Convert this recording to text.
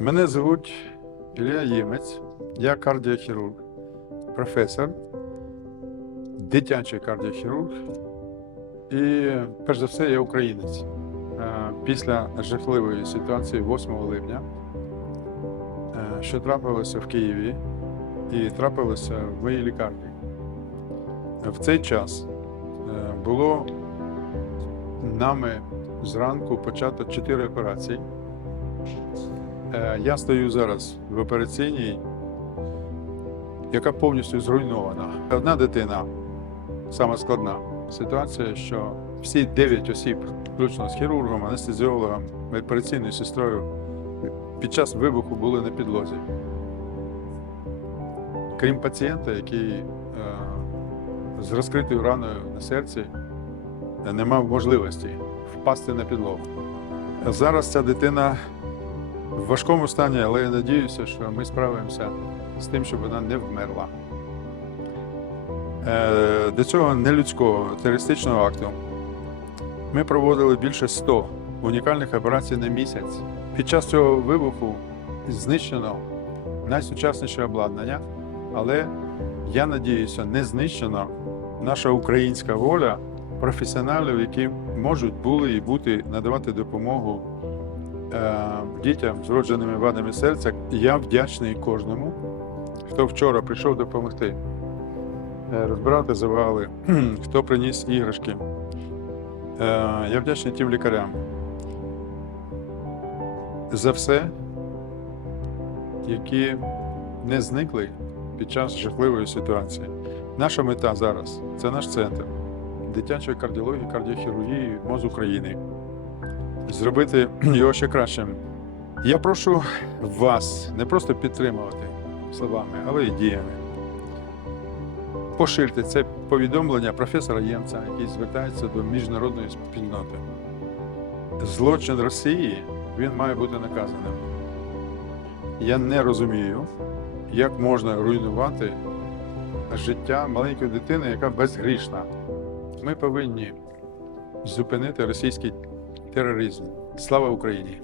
Мене звуть Ілля Ємець, я кардіохірург, професор, дитячий кардіохірург і, перш за все, я українець. Е, Після жахливої ситуації 8 липня, е, що трапилося в Києві і трапилося в моїй лікарні. В цей час е, було нами зранку почато 4 операції. Е, Я стою зараз в операційній, яка повністю зруйнована. Одна дитина, сама складна ситуація, що всі 9 осіб, включно з хірургом, анестезіологом, операційною сестрою, під час вибуху були на підлозі. Крім пацієнта, який е, з розкритою раною на серці не мав можливості впасти на підлогу. Зараз ця дитина в важкому стані, але я надіюся, що ми справимося з тим, щоб вона не вмерла. Е, До цього нелюдського терористичного акту ми проводили більше 100 унікальних операцій на місяць. Під час цього вибуху знищено найсучасніше обладнання, але я надіюся, не знищена наша українська воля професіоналів, які можуть були і бути надавати допомогу дітям з вродженими вадами серця. Я вдячний кожному, хто вчора прийшов допомогти е, розбирати завали, хто приніс іграшки. Е, Я вдячний тим лікарям за все, які не зникли під час жахливої ситуації. Наша мета зараз це наш центр дитячої кардіології, кардіохірургії МОЗ України. Зробити його ще кращим. Я прошу вас не просто підтримувати словами, але й діями. Поширте це повідомлення професора Ємця, який звертається до міжнародної спільноти. Злочин Росії він має бути наказаним. Я не розумію, як можна руйнувати життя маленької дитини, яка безгрішна. Ми повинні зупинити російський тероризм. Слава Україні!